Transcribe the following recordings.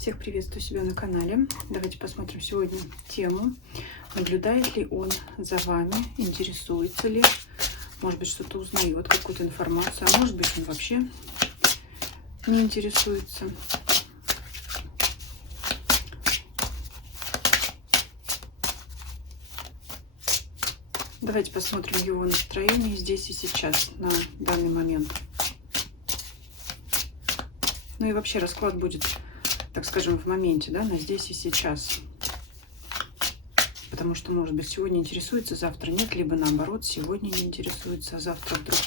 Всех приветствую себя на канале. Давайте посмотрим сегодня тему. Наблюдает ли он за вами, интересуется ли, может быть, что-то узнает, какую-то информацию, а может быть, он вообще не интересуется. Давайте посмотрим его настроение здесь и сейчас, на данный момент. Ну и вообще расклад будет, так скажем, в моменте, да, на здесь и сейчас. Потому что, может быть, сегодня интересуется, завтра нет, либо наоборот, сегодня не интересуется, а завтра вдруг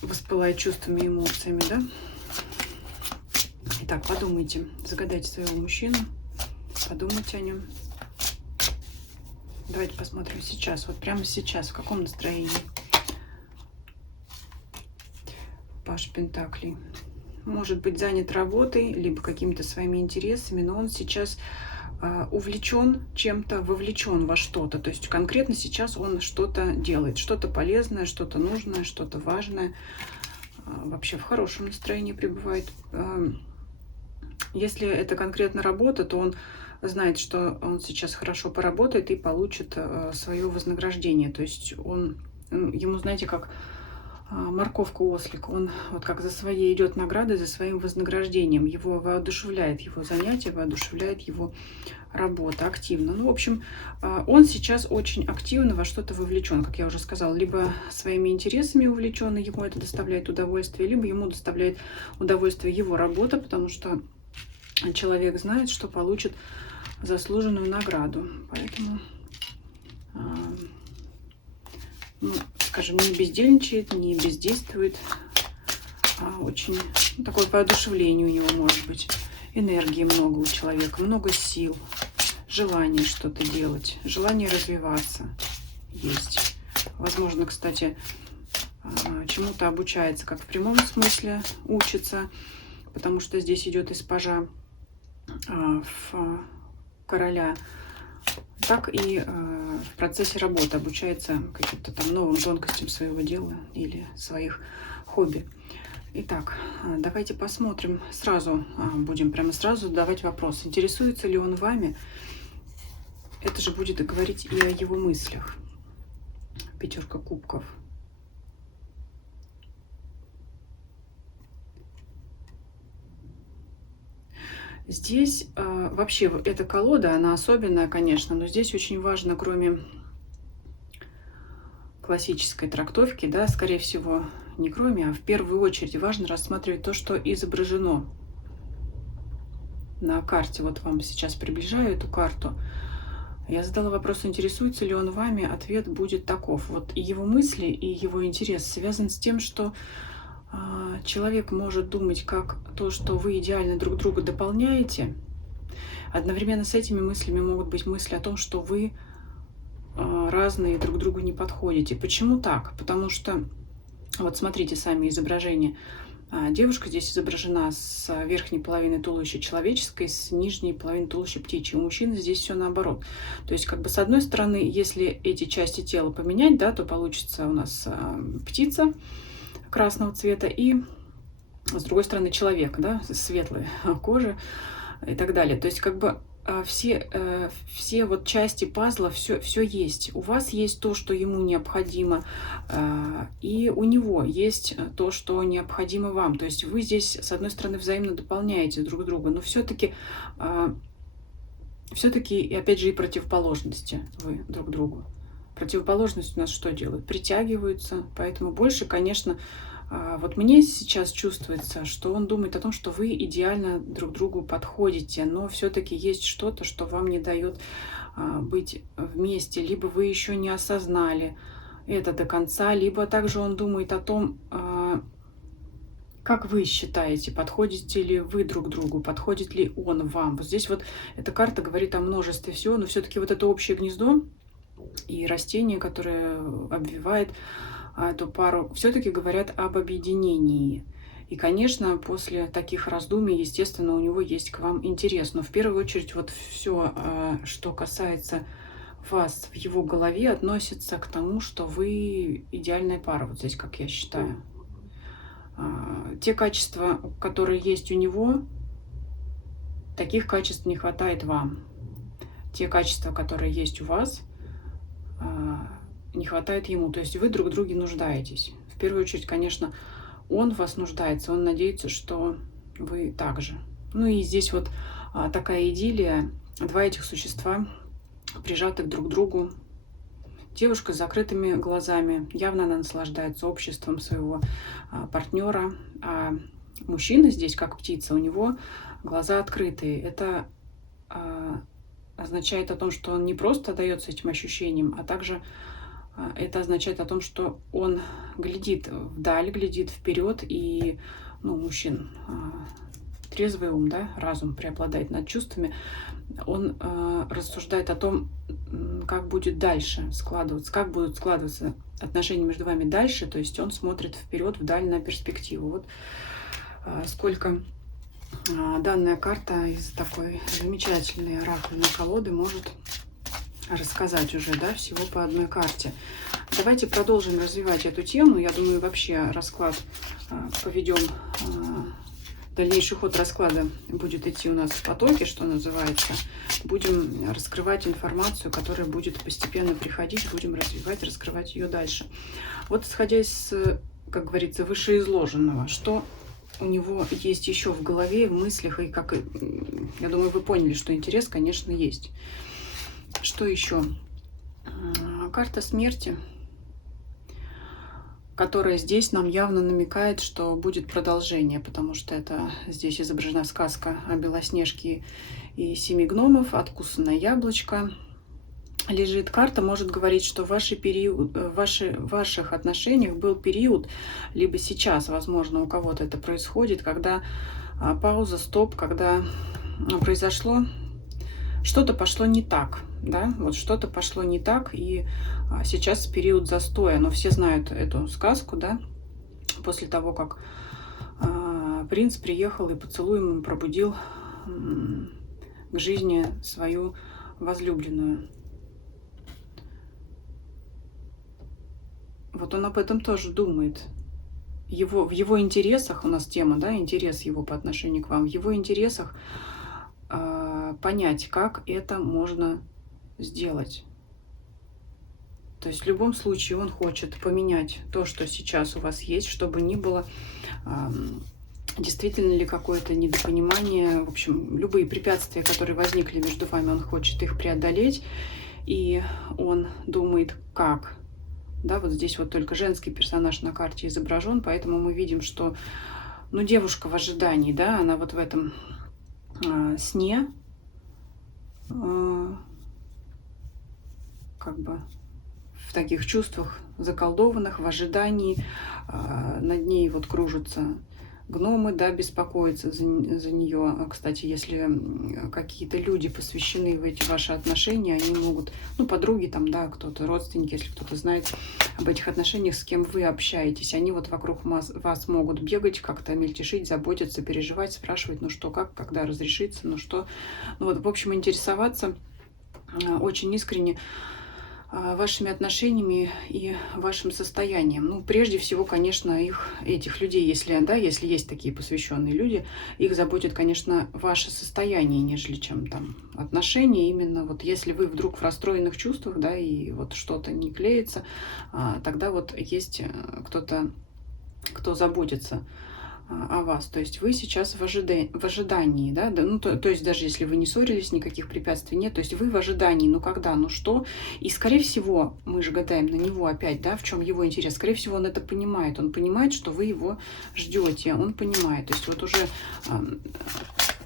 воспылает чувствами и эмоциями, да? Итак, подумайте, загадайте своего мужчину, подумайте о нем. Давайте посмотрим сейчас, вот прямо сейчас, в каком настроении. Паж Пентаклей. Может быть занят работой, либо какими-то своими интересами, но он сейчас увлечен чем-то, вовлечен во что-то. То есть конкретно сейчас он что-то делает, что-то полезное, что-то нужное, что-то важное. Вообще в хорошем настроении пребывает. Если это конкретно работа, то он знает, что он сейчас хорошо поработает и получит свое вознаграждение. То есть ему, знаете, как морковка ослик, он вот как за своей идет наградой, за своим вознаграждением. Его воодушевляет его занятие, воодушевляет его работа активно. Ну, в общем, он сейчас очень активно во что-то вовлечен, как я уже сказала, либо своими интересами увлечен, и ему это доставляет удовольствие, либо ему доставляет удовольствие его работа, потому что человек знает, что получит заслуженную награду. Поэтому, ну, скажем, не бездельничает, не бездействует, а очень такое воодушевление у него может быть. Энергии много у человека, много сил, желание что-то делать, желание развиваться есть. Возможно, кстати, чему-то обучается, как в прямом смысле учится, потому что здесь идет из пажа в короля, так и в процессе работы обучается каким-то там новым тонкостям своего дела или своих хобби. Итак, давайте посмотрим. Будем прямо сразу задавать вопрос. Интересуется ли он вами? Это же будет говорить и о его мыслях. Пятерка кубков. Здесь вообще эта колода, она особенная, конечно, но здесь очень важно, кроме классической трактовки, да, скорее всего, не кроме, а в первую очередь важно рассматривать то, что изображено на карте. Вот вам сейчас приближаю эту карту. Я задала вопрос, интересуется ли он вами, ответ будет таков. Вот и его мысли, и его интерес связан с тем, что человек может думать как то, что вы идеально друг друга дополняете. Одновременно с этими мыслями могут быть мысли о том, что вы разные, друг другу не подходите. Почему так? Потому что, вот смотрите сами изображения. Девушка здесь изображена с верхней половины туловища человеческой, с нижней половины туловища птичьей. У мужчины здесь все наоборот. То есть, как бы с одной стороны, если эти части тела поменять, да, то получится у нас птица красного цвета и, с другой стороны, человек, да, светлой кожи и так далее. То есть, как бы все вот части пазла, все есть. У вас есть то, что ему необходимо, и у него есть то, что необходимо вам. То есть вы здесь, с одной стороны, взаимно дополняете друг друга, но все-таки, и опять же, и противоположности вы друг другу. Противоположность у нас что делает? Притягиваются, поэтому больше, конечно, вот мне сейчас чувствуется, что он думает о том, что вы идеально друг другу подходите, но все-таки есть что-то, что вам не дает быть вместе, либо вы еще не осознали это до конца, либо также он думает о том, как вы считаете, подходите ли вы друг другу, подходит ли он вам. Вот здесь вот эта карта говорит о множестве всего, но все-таки вот это общее гнездо и растение, которое обвивает эту пару, все-таки говорят об объединении. И, конечно, после таких раздумий, естественно, у него есть к вам интерес. Но в первую очередь вот все, что касается вас в его голове, относится к тому, что вы идеальная пара. Вот здесь, как я считаю. Те качества, которые есть у него, таких качеств не хватает вам. Те качества, которые есть у вас, не хватает ему. То есть вы друг в друге нуждаетесь. В первую очередь, конечно, он в вас нуждается, он надеется, что вы также. Ну и здесь вот такая идиллия. Два этих существа прижаты друг к другу. Девушка с закрытыми глазами. Явно она наслаждается обществом своего партнера. А мужчина здесь, как птица, у него глаза открытые. Это означает о том, что он не просто отдается этим ощущениям, а также это означает о том, что он глядит вдаль, глядит вперед, и мужчин трезвый ум, да, разум преобладает над чувствами, он рассуждает о том, как будет дальше складываться, как будут складываться отношения между вами дальше, то есть он смотрит вперед, вдаль, на перспективу. Вот сколько данная карта из такой замечательной оракульной колоды может рассказать уже, да, всего по одной карте. Давайте продолжим развивать эту тему. Я думаю, вообще расклад поведем, дальнейший ход расклада будет идти у нас в потоке, что называется. Будем раскрывать информацию, которая будет постепенно приходить, будем развивать, раскрывать ее дальше. Вот исходя из, как говорится, вышеизложенного, что у него есть еще в голове, в мыслях, и как, я думаю, вы поняли, что интерес, конечно, есть. Что еще? Карта смерти, которая здесь нам явно намекает, что будет продолжение, потому что это здесь изображена сказка о Белоснежке и 7 гномов, откусанное яблочко. Лежит карта, может говорить, что в ваших отношениях был период, либо сейчас, возможно, у кого-то это происходит, когда пауза, стоп, когда произошло, что-то пошло не так, да, вот что-то пошло не так, и сейчас период застоя, но все знают эту сказку, да, после того, как принц приехал и поцелуем пробудил к жизни свою возлюбленную. Вот он об этом тоже думает. В его интересах, у нас тема, да, интерес его по отношению к вам, в его интересах понять, как это можно сделать. То есть в любом случае он хочет поменять то, что сейчас у вас есть, чтобы не было действительно ли какое-то недопонимание. В общем, любые препятствия, которые возникли между вами, он хочет их преодолеть. И он думает, как. Да, вот здесь вот только женский персонаж на карте изображен, поэтому мы видим, что девушка в ожидании, да, она вот в этом сне, как бы в таких чувствах заколдованных, в ожидании, над ней вот кружатся гномы, да, беспокоятся за нее. Кстати, если какие-то люди посвящены в эти ваши отношения, они могут, подруги там, да, кто-то, родственники, если кто-то знает об этих отношениях, с кем вы общаетесь, они вот вокруг вас могут бегать, как-то мельтешить, заботиться, переживать, спрашивать, что, как, когда разрешится, что. Вот, в общем, интересоваться очень искренне вашими отношениями и вашим состоянием. Прежде всего, конечно, этих людей, если есть такие посвященные люди, их заботит, конечно, ваше состояние, нежели чем там отношения. Именно вот если вы вдруг в расстроенных чувствах, да, и вот что-то не клеится, тогда вот есть кто-то, кто заботится о вас. То есть вы сейчас в ожидании, да, то есть даже если вы не ссорились, никаких препятствий нет, то есть вы в ожидании, когда, что, и скорее всего, мы же гадаем на него опять, да, в чем его интерес, скорее всего, он это понимает, он понимает, что вы его ждете, он понимает, то есть вот уже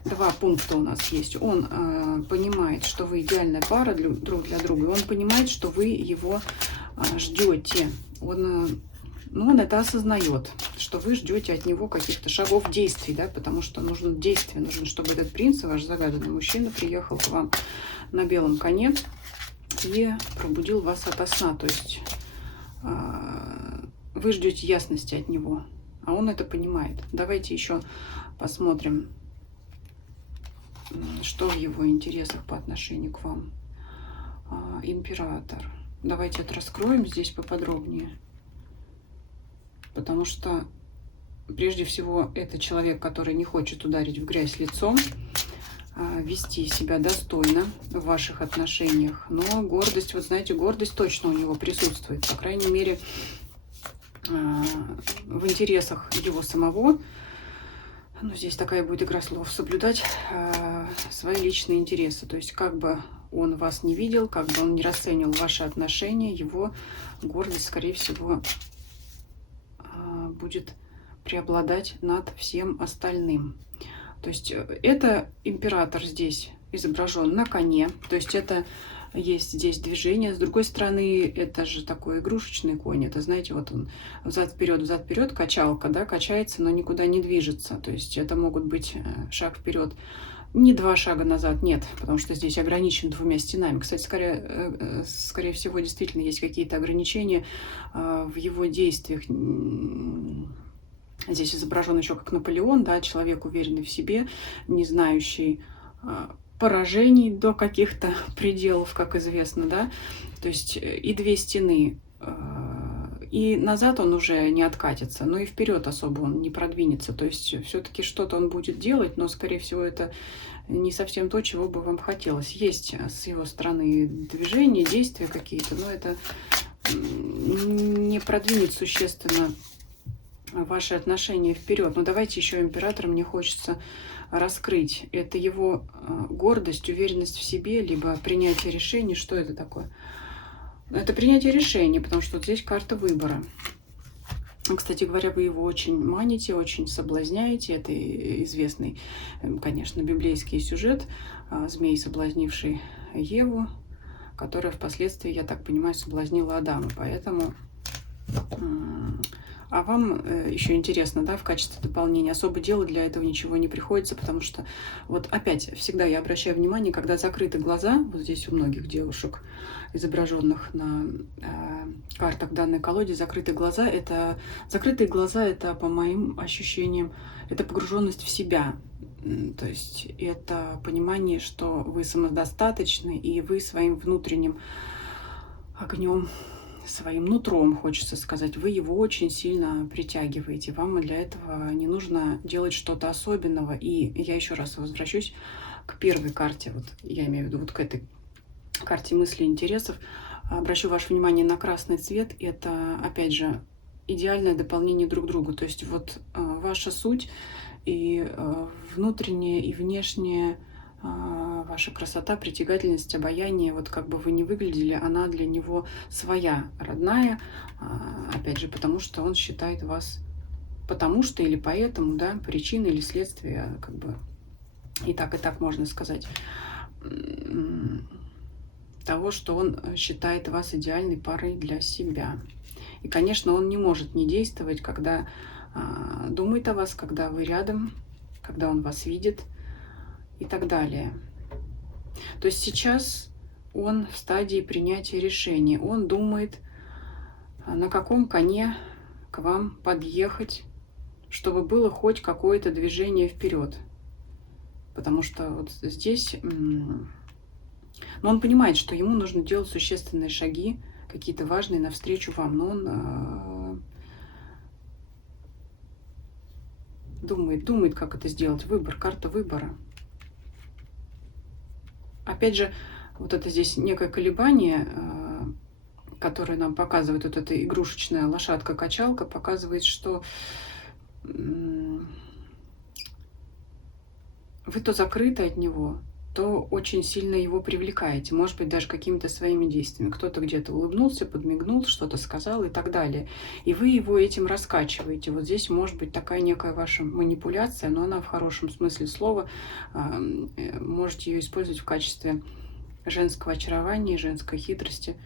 два пункта у нас есть, он понимает, что вы идеальная пара друг для друга, и он понимает, что вы его ждете, он это осознает, что вы ждете от него каких-то шагов, действий, да, потому что нужно действие, нужно, чтобы этот принц, ваш загаданный мужчина, приехал к вам на белом коне и пробудил вас ото сна. То есть вы ждете ясности от него, а он это понимает. Давайте еще посмотрим, что в его интересах по отношению к вам. Император. Давайте это раскроем здесь поподробнее. Потому что прежде всего, это человек, который не хочет ударить в грязь лицом, вести себя достойно в ваших отношениях. Но гордость, вот знаете, гордость точно у него присутствует. По крайней мере, в интересах его самого. Ну, здесь такая будет игра слов. Соблюдать свои личные интересы. То есть, как бы он вас не видел, как бы он не расценивал ваши отношения, его гордость, скорее всего, будет преобладать над всем остальным. То есть это император здесь изображен на коне, то есть это есть здесь движение. С другой стороны, это же такой игрушечный конь. Это, знаете, вот он взад-вперед, качалка, да, качается, но никуда не движется. То есть это могут быть шаг вперед, не 2 шага назад, нет, потому что здесь ограничен 2 стенами. Кстати, скорее всего, действительно есть какие-то ограничения в его действиях. Здесь изображен еще как Наполеон, да, человек, уверенный в себе, не знающий поражений до каких-то пределов, как известно, да. То есть и 2 стены, и назад он уже не откатится, но и вперед особо он не продвинется. То есть все-таки что-то он будет делать, но, скорее всего, это не совсем то, чего бы вам хотелось. Есть с его стороны движения, действия какие-то, но это не продвинет существенно ваши отношения вперед. Но давайте еще императора мне хочется раскрыть. Это его гордость, уверенность в себе, либо принятие решений. Что это такое? Это принятие решений, потому что вот здесь карта выбора. Кстати говоря, вы его очень маните, очень соблазняете. Это известный, конечно, библейский сюжет. Змей, соблазнивший Еву, которая впоследствии, я так понимаю, соблазнила Адама. Поэтому... А вам еще интересно, да, в качестве дополнения, особо делать для этого ничего не приходится, потому что, вот опять, всегда я обращаю внимание, когда закрыты глаза, вот здесь у многих девушек, изображенных на картах данной колоде, закрытые глаза, это, по моим ощущениям, это погруженность в себя. То есть это понимание, что вы самодостаточны, и вы своим внутренним огнем, своим нутром, хочется сказать, вы его очень сильно притягиваете. Вам для этого не нужно делать что-то особенного. И я еще раз возвращусь к первой карте. Вот я имею в виду вот к этой карте мыслей и интересов. Обращу ваше внимание на красный цвет. Это, опять же, идеальное дополнение друг к другу. То есть вот ваша суть и внутренняя, и внешняя, ваша красота, притягательность, обаяние, вот как бы вы ни выглядели, она для него своя, родная, опять же, потому что он считает вас, потому что или поэтому, да, причина или следствие, как бы и так можно сказать, того, что он считает вас идеальной парой для себя. И, конечно, он не может не действовать, когда думает о вас, когда вы рядом, когда он вас видит и так далее. То есть сейчас он в стадии принятия решения. Он думает, на каком коне к вам подъехать, чтобы было хоть какое-то движение вперед. Потому что вот здесь... Но он понимает, что ему нужно делать существенные шаги, какие-то важные навстречу вам. Но он думает, как это сделать. Выбор, карта выбора. Опять же, вот это здесь некое колебание, которое нам показывает вот эта игрушечная лошадка-качалка, показывает, что вы то закрыты от него, то очень сильно его привлекаете, может быть, даже какими-то своими действиями. Кто-то где-то улыбнулся, подмигнул, что-то сказал и так далее. И вы его этим раскачиваете. Вот здесь может быть такая некая ваша манипуляция, но она в хорошем смысле слова. Можете ее использовать в качестве женского очарования, женской хитрости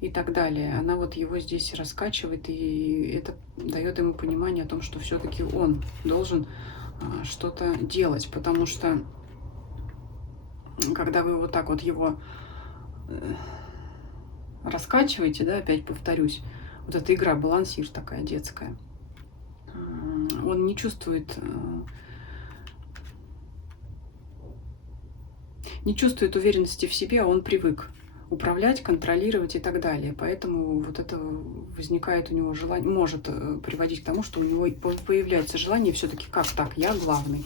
и так далее. Она вот его здесь раскачивает, и это дает ему понимание о том, что все-таки он должен что-то делать, потому что когда вы вот так вот его раскачиваете, да, опять повторюсь, вот эта игра, балансир такая детская, он не чувствует уверенности в себе, а он привык. управлять, контролировать и так далее. Поэтому вот это возникает у него желание, может приводить к тому, что у него появляется желание все-таки как так, я главный.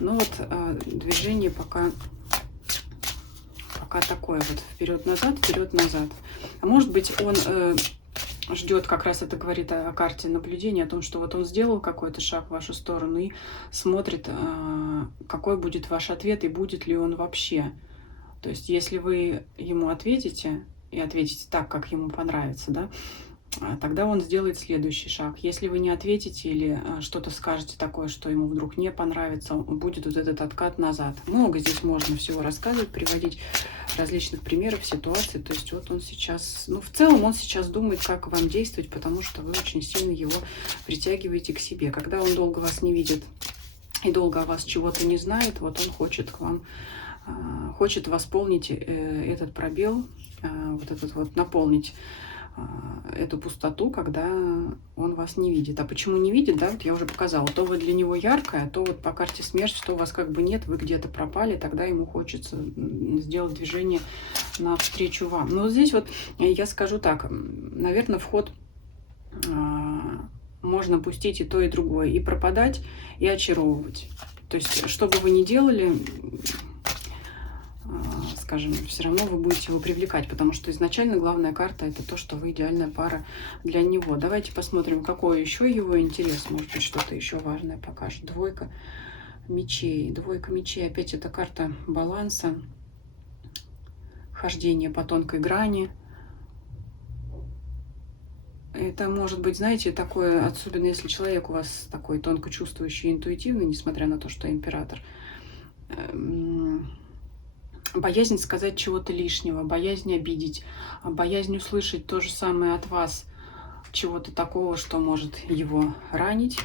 Но вот движение пока такое вот вперед-назад, вперед-назад. А может быть, он ждет, как раз это говорит о карте наблюдения, о том, что вот он сделал какой-то шаг в вашу сторону и смотрит, какой будет ваш ответ и будет ли он вообще. То есть, если вы ему ответите, и ответите так, как ему понравится, да, тогда он сделает следующий шаг. Если вы не ответите или что-то скажете такое, что ему вдруг не понравится, будет вот этот откат назад. Много здесь можно всего рассказывать, приводить различных примеров, ситуаций. То есть вот он сейчас, ну в целом он сейчас думает, как вам действовать, потому что вы очень сильно его притягиваете к себе. Когда он долго вас не видит и долго о вас чего-то не знает, вот он хочет к вам, хочет восполнить этот пробел, вот этот вот наполнить эту пустоту, когда он вас не видит. А почему не видит, да, вот я уже показала. То вы для него яркая, то вот по карте смерти, что у вас как бы нет, вы где-то пропали, тогда ему хочется сделать движение навстречу вам. Но вот здесь вот я скажу так, наверное, в ход можно пустить и то, и другое, и пропадать, и очаровывать. То есть, что бы вы ни делали, скажем, все равно вы будете его привлекать, потому что изначально главная карта — это то, что вы идеальная пара для него. Давайте посмотрим, какой еще его интерес, может быть, что-то еще важное покажет. Двойка мечей. Двойка мечей, опять это карта баланса, хождение по тонкой грани. Это может быть, знаете, такое, особенно если человек у вас такой тонко чувствующий, интуитивный, несмотря на то, что император, боязнь сказать чего-то лишнего, боязнь обидеть, боязнь услышать то же самое от вас, чего-то такого, что может его ранить.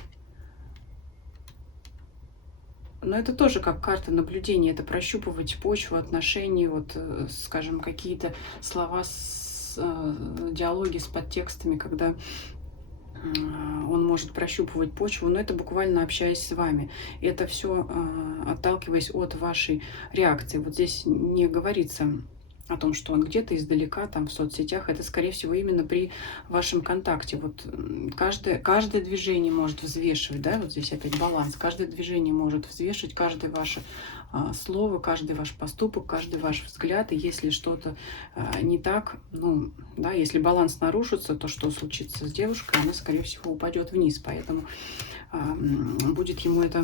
Но это тоже как карта наблюдения, это прощупывать почву отношений, вот, скажем, какие-то слова, диалоги с подтекстами, когда он может прощупывать почву, но это буквально общаясь с вами. Это все отталкиваясь от вашей реакции. Вот здесь не говорится о том, что он где-то издалека, там в соцсетях. Это, скорее всего, именно при вашем контакте. Вот каждое движение может взвешивать, да, вот здесь опять баланс. Каждое движение может взвешивать, каждое ваше слово, каждый ваш поступок, каждый ваш взгляд. И если что-то не так, ну, да, если баланс нарушится, то что случится с девушкой? Она, скорее всего, упадет вниз. Поэтому будет ему это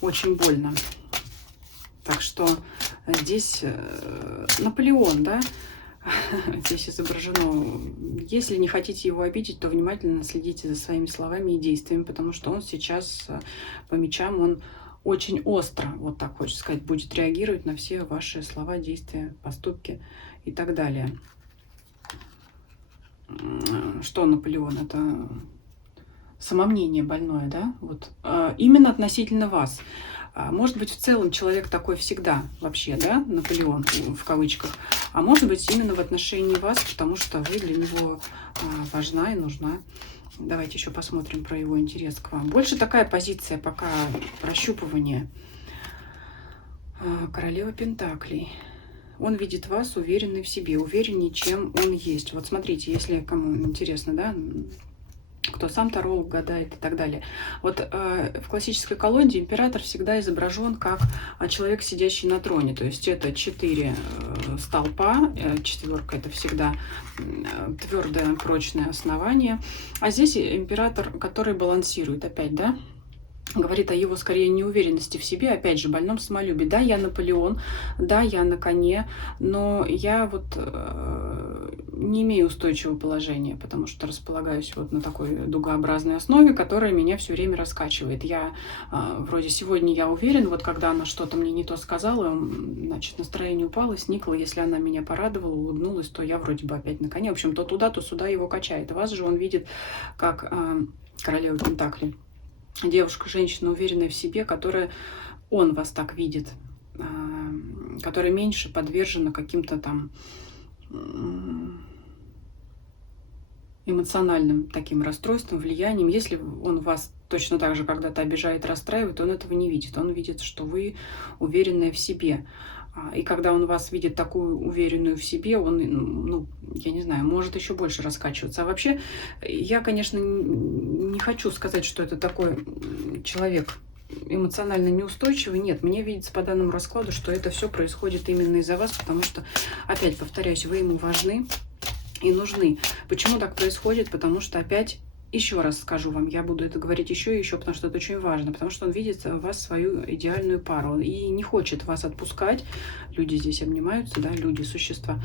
очень больно. Так что здесь Наполеон, да, здесь изображено. Если не хотите его обидеть, то внимательно следите за своими словами и действиями, потому что он сейчас по мечам, он очень остро, вот так хочется сказать, будет реагировать на все ваши слова, действия, поступки и так далее. Что Наполеон? Это самомнение больное, да? Вот. Именно относительно вас. Может быть, в целом человек такой всегда вообще, да, Наполеон в кавычках, а может быть именно в отношении вас, потому что вы для него важна и нужна. Давайте еще посмотрим про его интерес к вам. Больше такая позиция пока прощупывания. Королева Пентаклей. Он видит вас уверенной в себе, увереннее, чем он есть. Вот смотрите, если кому интересно, да, кто сам таролог гадает и так далее. Вот в классической колоде император всегда изображен как человек, сидящий на троне. То есть это 4 столпа, четверка — это всегда твердое, прочное основание. А здесь император, который балансирует опять, да, говорит о его, скорее, неуверенности в себе, опять же, больном самолюбии. Да, я Наполеон, да, я на коне, но я вот не имею устойчивого положения, потому что располагаюсь вот на такой дугообразной основе, которая меня все время раскачивает. Я вроде сегодня я уверен, вот когда она что-то мне не то сказала, значит, настроение упало, сникло. Если она меня порадовала, улыбнулась, то я вроде бы опять на коне. В общем, то туда, то сюда его качает. Вас же он видит как королеву Пентаклей. Девушка, женщина, уверенная в себе, которая, он вас так видит, которая меньше подвержена каким-то там эмоциональным таким расстройствам, влиянием. Если он вас точно так же когда-то обижает, расстраивает, он этого не видит. Он видит, что вы уверенная в себе. И когда он вас видит такую уверенную в себе, он, ну, я не знаю, может еще больше раскачиваться. А вообще, я, конечно, не хочу сказать, что это такой человек эмоционально неустойчивый. Нет, мне видится по данному раскладу, что это все происходит именно из-за вас, потому что, опять повторяюсь, вы ему важны и нужны. Почему так происходит? Потому что опять, еще раз скажу вам, я буду это говорить еще и еще, потому что это очень важно, потому что он видит в вас свою идеальную пару и не хочет вас отпускать. Люди здесь обнимаются, да, люди, существа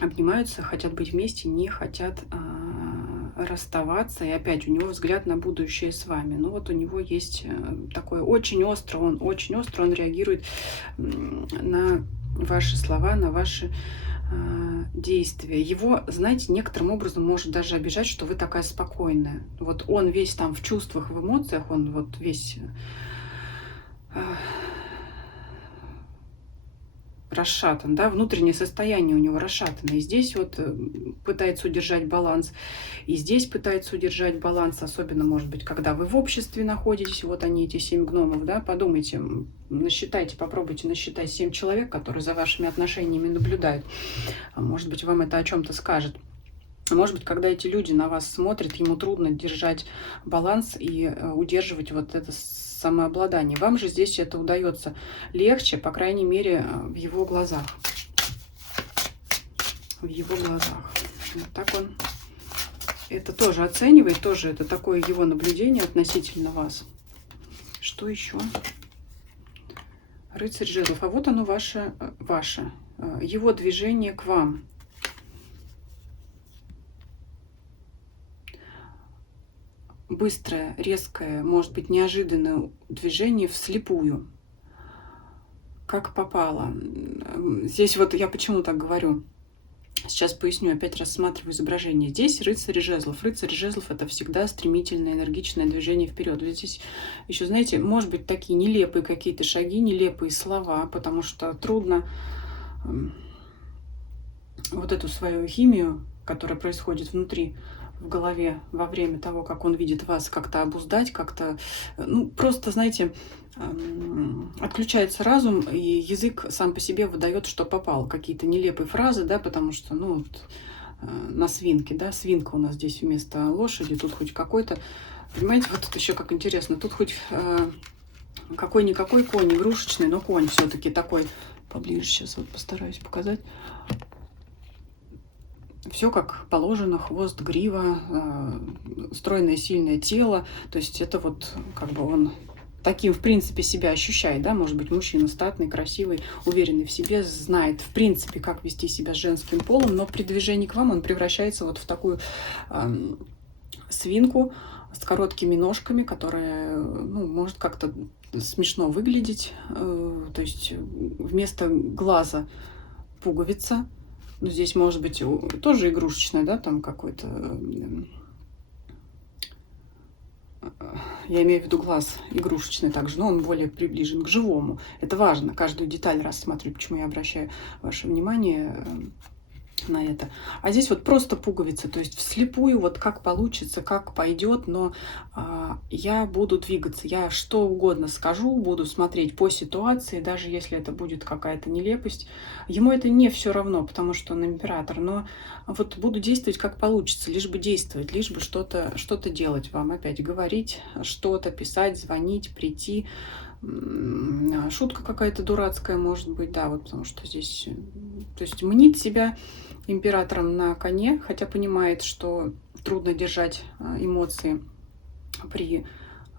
обнимаются, хотят быть вместе, не хотят расставаться. И опять у него взгляд на будущее с вами. Ну вот у него есть такое очень остро, он реагирует на ваши слова, на ваши действия. Его, знаете, некоторым образом может даже обижать, что вы такая спокойная. Вот он весь там в чувствах, в эмоциях, он вот весь расшатан, да, внутреннее состояние у него расшатано. И здесь вот пытается удержать баланс, и здесь пытается удержать баланс, особенно, может быть, когда вы в обществе находитесь, вот они, эти 7 гномов, да, подумайте, насчитайте, попробуйте насчитать 7 человек, которые за вашими отношениями наблюдают. Может быть, вам это о чем-то скажет. Может быть, когда эти люди на вас смотрят, ему трудно держать баланс и удерживать вот это самообладание. Вам же здесь это удается легче, по крайней мере, в его глазах. В его глазах. Вот так он это тоже оценивает, тоже это такое его наблюдение относительно вас. Что еще? Рыцарь жезлов. А вот оно ваше. Его движение к вам. Быстрое, резкое, может быть, неожиданное движение вслепую, как попало. Здесь вот я почему так говорю. Сейчас поясню, опять рассматриваю изображение. Здесь рыцарь жезлов. Рыцарь жезлов — это всегда стремительное, энергичное движение вперед. Вот здесь еще, знаете, может быть, такие нелепые какие-то шаги, нелепые слова, потому что трудно вот эту свою химию, которая происходит внутри, в голове во время того, как он видит вас, как-то обуздать, как-то, ну, просто, знаете, отключается разум, и язык сам по себе выдает, что попало. Какие-то нелепые фразы, да, потому что, ну, вот, на свинке, да, свинка у нас здесь вместо лошади, тут хоть какой-то, понимаете, вот тут еще как интересно, тут хоть какой-никакой конь, игрушечный, но конь все-таки такой, поближе сейчас вот постараюсь показать. Все как положено, хвост, грива, стройное, сильное тело. То есть это вот как бы он таким, в принципе, себя ощущает, да, может быть, мужчина статный, красивый, уверенный в себе, знает, в принципе, как вести себя с женским полом, но при движении к вам он превращается вот в такую свинку с короткими ножками, которая, ну, может как-то смешно выглядеть. То есть вместо глаза пуговица. Ну, здесь может быть тоже игрушечная, да, там какой-то, я имею в виду глаз игрушечный также, но он более приближен к живому. Это важно, каждую деталь рассматривать, почему я обращаю ваше внимание на это. А здесь вот просто пуговица, то есть вслепую, вот как получится, как пойдет, но я буду двигаться, я что угодно скажу, буду смотреть по ситуации, даже если это будет какая-то нелепость. Ему это не все равно, потому что он император, но вот буду действовать как получится, лишь бы действовать, лишь бы что-то делать вам, опять говорить, что-то писать, звонить, прийти. Шутка какая-то дурацкая может быть, да, вот потому что здесь, то есть мнит себя императором на коне, хотя понимает, что трудно держать эмоции при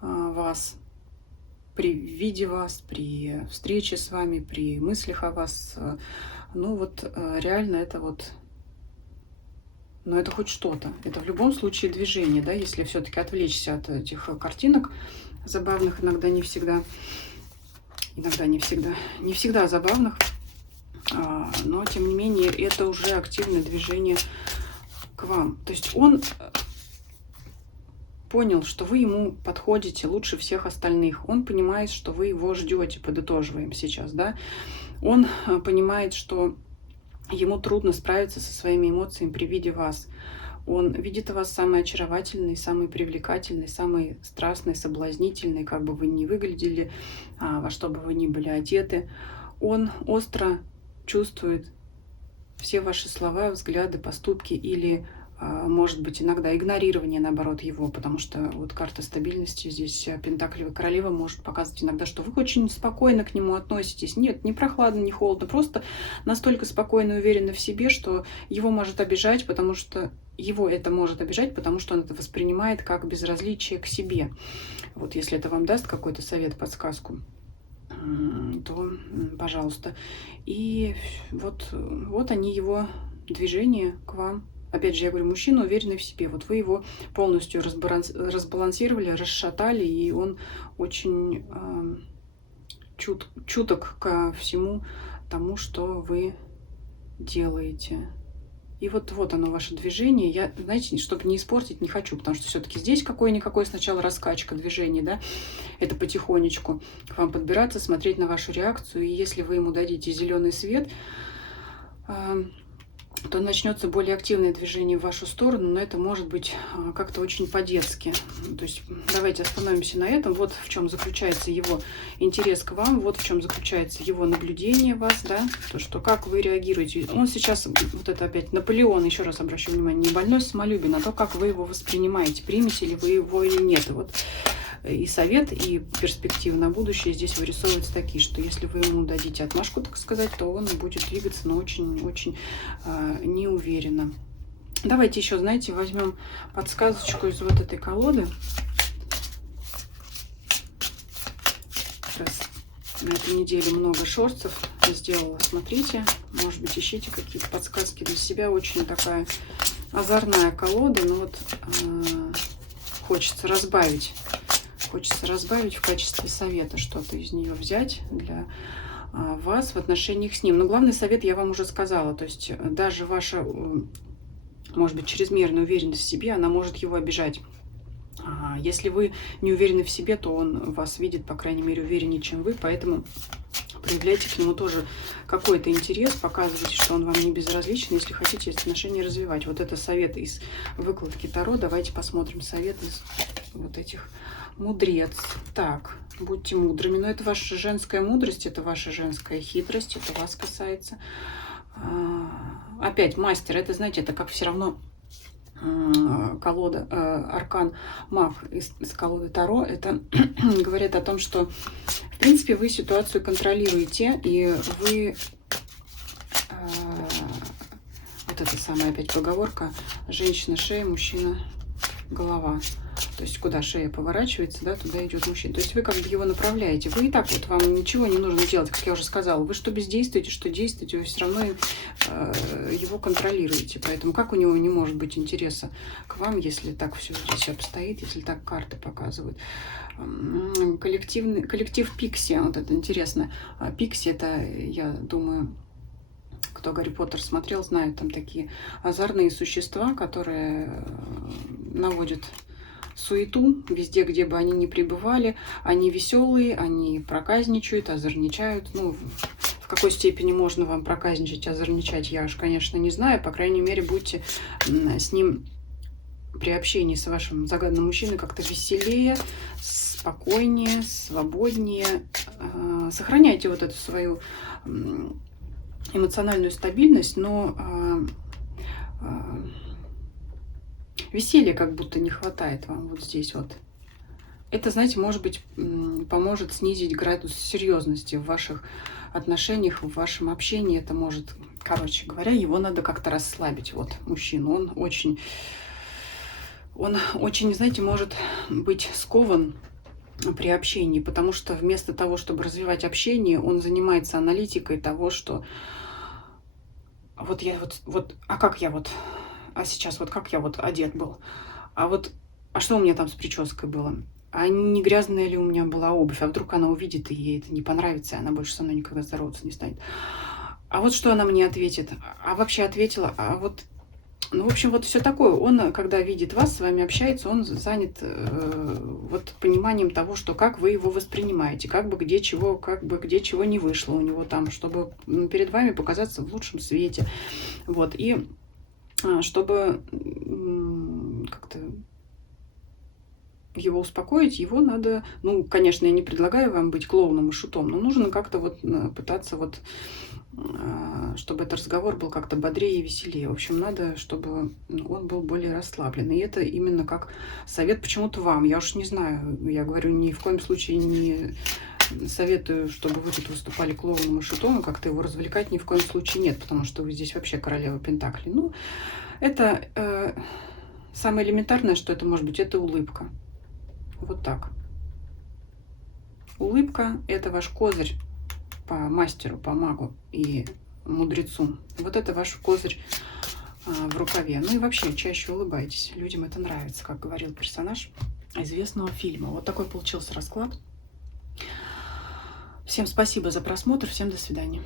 вас, при виде вас, при встрече с вами, при мыслях о вас. Ну вот реально это вот, но это хоть что-то. Это в любом случае движение, да, если все-таки отвлечься от этих картинок забавных, иногда не всегда забавных, но тем не менее это уже активное движение к вам. То есть он понял, что вы ему подходите лучше всех остальных. Он понимает, что вы его ждете, подытоживаем сейчас, да. Он понимает, что ему трудно справиться со своими эмоциями при виде вас. Он видит вас самый очаровательный, самый привлекательный, самый страстный, соблазнительный, как бы вы ни выглядели, во что бы вы ни были одеты. он остро чувствует все ваши слова, взгляды, поступки или, может быть, иногда игнорирование, наоборот, его, потому что вот карта стабильности здесь, Пентаклевая королева, может показывать иногда, что вы очень спокойно к нему относитесь. Нет, не прохладно, не холодно, просто настолько спокойно и уверены в себе, что его может обижать, потому что его это может обижать, потому что он это воспринимает как безразличие к себе. Вот если это вам даст какой-то совет, подсказку, то, пожалуйста. И вот они, его движения к вам. Опять же, я говорю, мужчина уверенный в себе. Вот вы его полностью разбалансировали, расшатали, и он очень чуток ко всему тому, что вы делаете. И вот оно, ваше движение. Я, знаете, чтобы не испортить, не хочу, потому что все-таки здесь какой-никакой сначала раскачка движений, да, это потихонечку к вам подбираться, смотреть на вашу реакцию. И если вы ему дадите зеленый свет, то начнется более активное движение в вашу сторону, но это может быть как-то очень по-детски. То есть давайте остановимся на этом. Вот в чем заключается его интерес к вам, вот в чем заключается его наблюдение вас, да, то, что как вы реагируете. Он сейчас, вот это опять Наполеон, еще раз обращу внимание, не больной самолюбие, на то, как вы его воспринимаете, примете ли вы его или нет. И вот и совет, и перспективы на будущее здесь вырисовываются такие, что если вы ему дадите отмашку, так сказать, то он будет двигаться, но очень-очень неуверенно. Давайте еще, знаете, возьмем подсказочку из вот этой колоды. Раз на этой неделе много шортсов сделала. Смотрите, может быть, ищите какие-то подсказки для себя. Очень такая озорная колода, но вот хочется разбавить. Хочется разбавить в качестве совета, что-то из нее взять для вас в отношениях с ним. Но главный совет я вам уже сказала. То есть даже ваша, может быть, чрезмерная уверенность в себе, она может его обижать. Если вы не уверены в себе, то он вас видит, по крайней мере, увереннее, чем вы. Поэтому проявляйте к нему тоже какой-то интерес, показывайте, что он вам не безразличен, если хотите эти отношения развивать. Вот это совет из выкладки Таро. Давайте посмотрим совет из вот этих. Мудрец. Так, будьте мудрыми. Но это ваша женская мудрость, это ваша женская хитрость, это вас касается. Опять мастер. Это, знаете, это как все равно колода, аркан маг из колоды Таро. Это говорит о том, что, в принципе, вы ситуацию контролируете, и вы... Вот это самая опять поговорка. Женщина шея, мужчина голова. То есть куда шея поворачивается, да, туда идет мужчина. То есть вы как бы его направляете. Вы и так вот, вам ничего не нужно делать, как я уже сказала. Вы что бездействуете, что действуете, вы все равно его контролируете. Поэтому как у него не может быть интереса к вам, если так все здесь обстоит, если так карты показывают. Коллектив Пикси, вот это интересно. Пикси, это, я думаю, кто Гарри Поттер смотрел, знают, там такие озорные существа, которые наводят суету везде, где бы они ни пребывали. Они веселые, они проказничают, озорничают. Ну, в какой степени можно вам проказничать, озорничать, я уж, конечно, не знаю. По крайней мере, будьте с ним при общении с вашим загадным мужчиной как-то веселее, спокойнее, свободнее. Сохраняйте вот эту свою эмоциональную стабильность, но веселья как будто не хватает вам вот здесь вот. Это, знаете, может быть, поможет снизить градус серьезности в ваших отношениях, в вашем общении. Это может, короче говоря, его надо как-то расслабить. Вот мужчину, он очень, знаете, может быть скован при общении, потому что вместо того, чтобы развивать общение, он занимается аналитикой того, что вот я а сейчас вот как я вот одет был, а что у меня там с прической было, а не грязная ли у меня была обувь, а вдруг она увидит, и ей это не понравится, и она больше со мной никогда здороваться не станет. А вот что она мне ответит, а вообще ответила, а вот, ну, в общем, вот все такое. Он, когда видит вас, с вами общается, он занят вот пониманием того, что как вы его воспринимаете, как бы где чего не вышло у него там, чтобы перед вами показаться в лучшем свете. Вот, и чтобы как-то его успокоить, его надо, ну, конечно, я не предлагаю вам быть клоуном и шутом, но нужно как-то вот пытаться вот, чтобы этот разговор был как-то бодрее и веселее. В общем, надо, чтобы он был более расслаблен. И это именно как совет почему-то вам. Я уж не знаю, я говорю, ни в коем случае не советую, чтобы вы тут выступали клоуном и шутом, и как-то его развлекать ни в коем случае нет, потому что вы здесь вообще королева Пентаклей. Ну, это самое элементарное, что это может быть, это улыбка. Вот так. Улыбка – это ваш козырь по мастеру, по магу и мудрецу. Вот это ваш козырь в рукаве. Ну и вообще, чаще улыбайтесь. Людям это нравится, как говорил персонаж известного фильма. Вот такой получился расклад. Всем спасибо за просмотр. Всем до свидания.